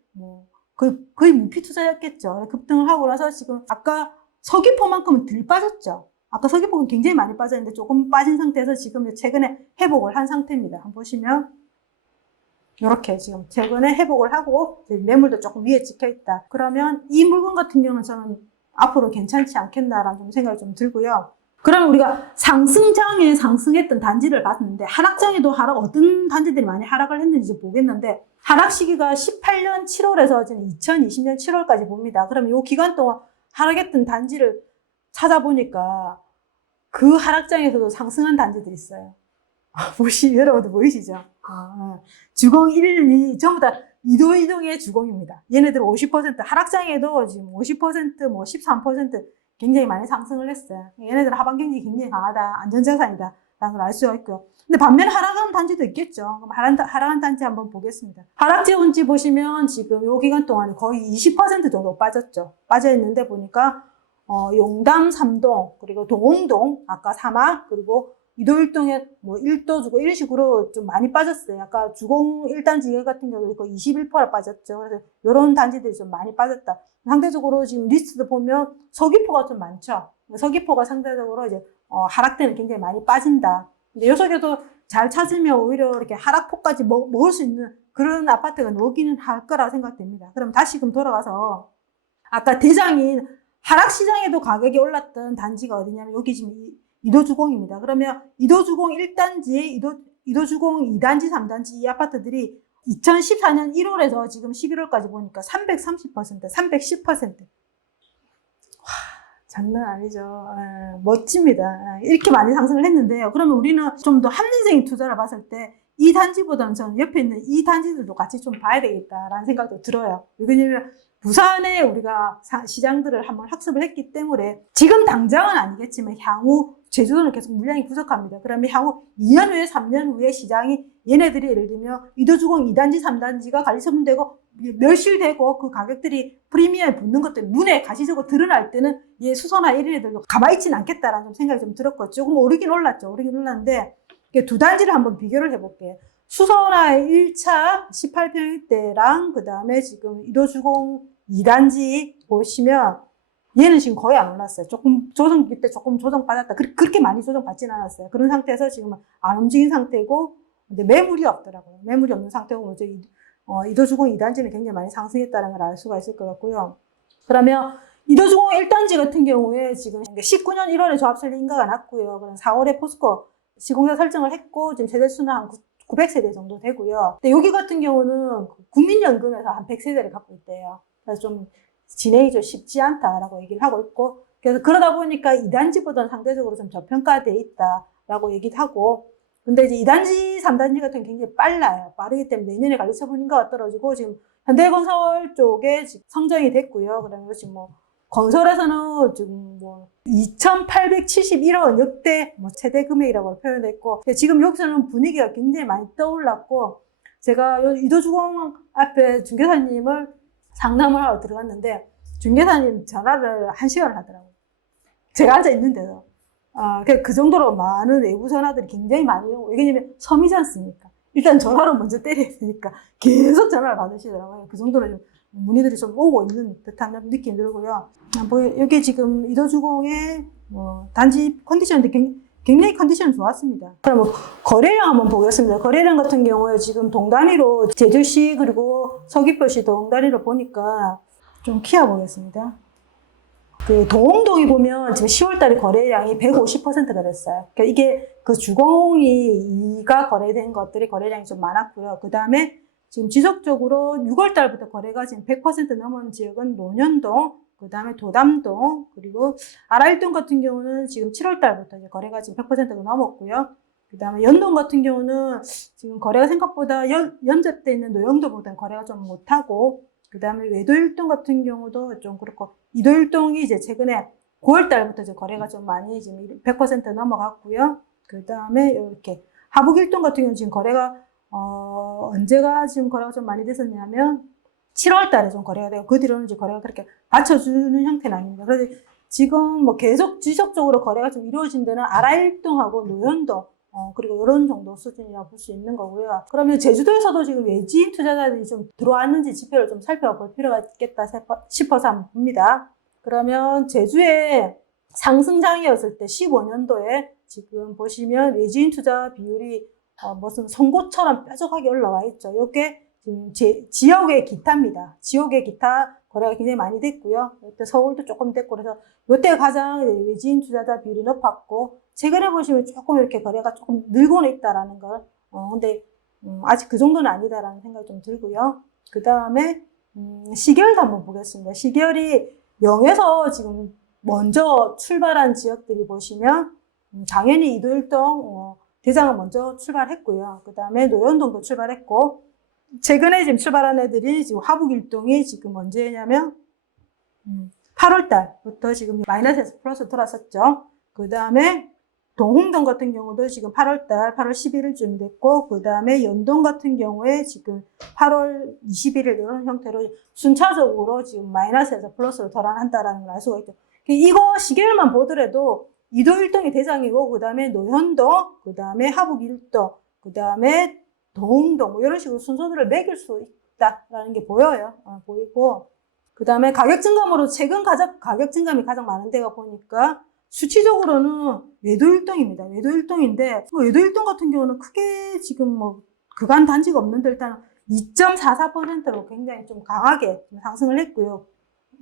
거의 무피 투자였겠죠. 급등을 하고 나서 지금 아까 서귀포만큼은 덜 빠졌죠. 아까 서귀포는 굉장히 많이 빠졌는데 조금 빠진 상태에서 지금 최근에 회복을 한 상태입니다. 한번 보시면 이렇게 지금 최근에 회복을 하고 매물도 조금 위에 찍혀 있다. 그러면 이 물건 같은 경우는 저는 앞으로 괜찮지 않겠나라는 좀 생각이 좀 들고요. 그러면 우리가 상승장에 상승했던 단지를 봤는데 하락장에도 어떤 단지들이 많이 하락을 했는지 보겠는데 하락 시기가 18년 7월에서 지금 2020년 7월까지 봅니다. 그러면 이 기간 동안 하락했던 단지를 찾아보니까 그 하락장에서도 상승한 단지들이 있어요. 여러분들 보이시죠? 주공 1, 2 전부 다 이동의 주공입니다. 얘네들 50% 하락장에도 지금 50% 13% 굉장히 많이 상승을 했어요. 얘네들 하반경기 굉장히 강하다, 안전자산이다 라는 걸 알 수가 있고요. 근데 반면에 하락하는 단지도 있겠죠. 그럼 하락한 단지 한번 보겠습니다. 하락지원지 보시면 지금 요 기간 동안에 거의 20% 정도 빠졌죠. 빠져있는데 보니까 용담 3동 그리고 동홍동 아까 사막 그리고 이도 1동에 1도 주고 이런 식으로 좀 많이 빠졌어요. 아까 주공 1단지 같은 경우도 거의 21%가 빠졌죠. 그래서 이런 단지들이 좀 많이 빠졌다. 상대적으로 지금 리스트도 보면 서귀포가 좀 많죠. 서귀포가 상대적으로 이제 하락대는 굉장히 많이 빠진다. 근데 요 속에도 잘 찾으면 오히려 이렇게 하락폭까지 먹을 수 있는 그런 아파트가 나오기는 할 거라 생각됩니다. 그럼 다시금 돌아가서 아까 대장인 하락시장에도 가격이 올랐던 단지가 어디냐면 여기 지금 이도주공입니다. 그러면 이도주공 1단지, 이도주공 2단지, 3단지 이 아파트들이 2014년 1월에서 지금 11월까지 보니까 330%, 310%. 와, 장난 아니죠. 멋집니다. 이렇게 많이 상승을 했는데요. 그러면 우리는 좀 더 합리적인 투자를 봤을 때 이 단지보다는 저는 옆에 있는 이 단지들도 같이 좀 봐야 되겠다라는 생각도 들어요. 왜냐면 부산에 우리가 시장들을 한번 학습을 했기 때문에 지금 당장은 아니겠지만 향후 제주도는 계속 물량이 부족합니다. 그러면 향후 2년 후에 3년 후에 시장이 얘네들이 예를 들면 이도주공 2단지 3단지가 관리 처분되고 멸실되고 그 가격들이 프리미엄에 붙는 것들 눈에 가시적으로 드러날 때는 얘 수소나 이런 애들도 가만히 있지는 않겠다라는 좀 생각이 좀 들었고 조금 오르긴 올랐죠. 오르긴 올랐는데 두 단지를 한번 비교를 해볼게요. 수소나 1차 18평대랑 그 다음에 지금 이도주공 2단지 보시면 얘는 지금 거의 안 올랐어요. 조금 조정기 때 조금 조정받았다. 그렇게 많이 조정받지는 않았어요. 그런 상태에서 지금 안 움직인 상태고 근데 매물이 없더라고요. 매물이 없는 상태고 이도주공 2단지는 굉장히 많이 상승했다는 걸 알 수가 있을 것 같고요. 그러면 이도주공 1단지 같은 경우에 지금 19년 1월에 조합설립 인가가 났고요. 그럼 4월에 포스코 시공사 설정을 했고 지금 세대수는 한 900세대 정도 되고요. 근데 여기 같은 경우는 국민연금에서 한 100세대를 갖고 있대요. 그래서 좀 진행이 좀 쉽지 않다라고 얘기를 하고 있고, 그래서 그러다 보니까 2단지보다는 상대적으로 좀 저평가되어 있다라고 얘기를 하고, 근데 이제 2단지, 3단지 같은 경우는 굉장히 빨라요. 빠르기 때문에 내년에 관리처분인가가 떨어지고, 지금 현대건설 쪽에 성정이 됐고요. 그다음에 지금 건설에서는 지금 2,871억 역대 최대 금액이라고 표현했고, 지금 여기서는 분위기가 굉장히 많이 떠올랐고, 제가 이도주공 앞에 중개사님을 상담을 하러 들어갔는데, 중개사님 전화를 1시간을 하더라고요. 제가 앉아 있는데도. 그 정도로 많은 외부 전화들이 굉장히 많이 오고, 왜냐면 섬이지 않습니까? 일단 전화로 먼저 때려야 되니까 계속 전화를 받으시더라고요. 그 정도로 좀 문의들이 좀 오고 있는 듯한 느낌이 들고요. 여기 지금 이도주공의 단지 컨디션도 굉장히 컨디션 좋았습니다. 그럼 거래량 한번 보겠습니다. 거래량 같은 경우에 지금 동단위로 제주시 그리고 서귀포시 동단위로 보니까 좀 키워보겠습니다. 그 동홍동이 보면 지금 10월달에 거래량이 150%가 됐어요. 그러니까 이게 그 주공이가 거래된 것들이 거래량이 좀 많았고요. 그 다음에 지금 지속적으로 6월달부터 거래가 지금 100% 넘은 지역은 논현동, 그 다음에 도담동, 그리고 아라일동 같은 경우는 지금 7월달부터 이제 거래가 지금 100%가 넘었고요. 그 다음에 연동 같은 경우는 지금 거래가 생각보다 연접돼 있는 노영도보다는 거래가 좀 못하고, 그 다음에 외도일동 같은 경우도 좀 그렇고, 이도일동이 이제 최근에 9월달부터 이제 거래가 좀 많이 지금 100% 넘어갔고요. 그 다음에 이렇게 하북일동 같은 경우는 지금 거래가 언제가 지금 거래가 좀 많이 됐었냐면 7월 달에 좀 거래가 되고 그 뒤로는 이제 거래가 그렇게 받쳐주는 형태는 아닙니다. 그래서 지금 계속 지속적으로 거래가 좀 이루어진 데는 아라일동하고 노현동 그리고 이런 정도 수준이라고 볼 수 있는 거고요. 그러면 제주도에서도 지금 외지인 투자자들이 좀 들어왔는지 지표를 좀 살펴볼 필요가 있겠다 싶어서 한번 봅니다. 그러면 제주의 상승장이었을 때 15년도에 지금 보시면 외지인 투자 비율이 무슨 송곳처럼 뾰족하게 올라와 있죠. 이게 지금 지역의 기타입니다. 지역의 기타 거래가 굉장히 많이 됐고요. 이때 서울도 조금 됐고 그래서 이때 가장 외지인 투자자 비율이 높았고 최근에 보시면 조금 이렇게 거래가 조금 늘고는 있다라는 걸 근데 아직 그 정도는 아니다라는 생각이 좀 들고요. 그 다음에 시계열도 한번 보겠습니다. 시계열이 0에서 지금 먼저 출발한 지역들이 보시면 당연히 이도일동 대장은 먼저 출발했고요. 그 다음에 노현동도 출발했고 최근에 지금 출발한 애들이 지금 화북일동이 지금 언제냐면 8월달부터 지금 마이너스에서 플러스 돌았었죠. 그 다음에 동홍동 같은 경우도 지금 8월달 8월 11일쯤 됐고 그 다음에 연동 같은 경우에 지금 8월 21일 이런 형태로 순차적으로 지금 마이너스에서 플러스로 돌아간다는 걸 알 수가 있죠. 이거 시계열만 보더라도 이도일동이 대장이고 그 다음에 노현동, 그 다음에 하북일동, 그 다음에 동홍동 이런 식으로 순서들을 매길 수 있다라는 게 보여요. 보이고 그 다음에 가격 증감으로 최근 가격 증감이 가장 많은 데가 보니까 수치적으로는 외도일동입니다. 외도일동인데 외도일동 같은 경우는 크게 지금 그간 단지가 없는데 일단 2.44%로 굉장히 좀 강하게 상승을 했고요.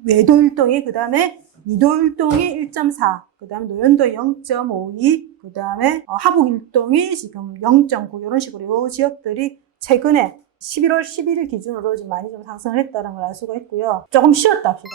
외도일동이 그 다음에 이도일동이 1.4, 그 다음에 노현동이 0.52, 그 다음에 하북일동이 지금 0.9 이런 식으로 이 지역들이 최근에 11월 11일 기준으로 좀 많이 좀 상승을 했다는 걸 알 수가 있고요. 조금 쉬었다 합시다.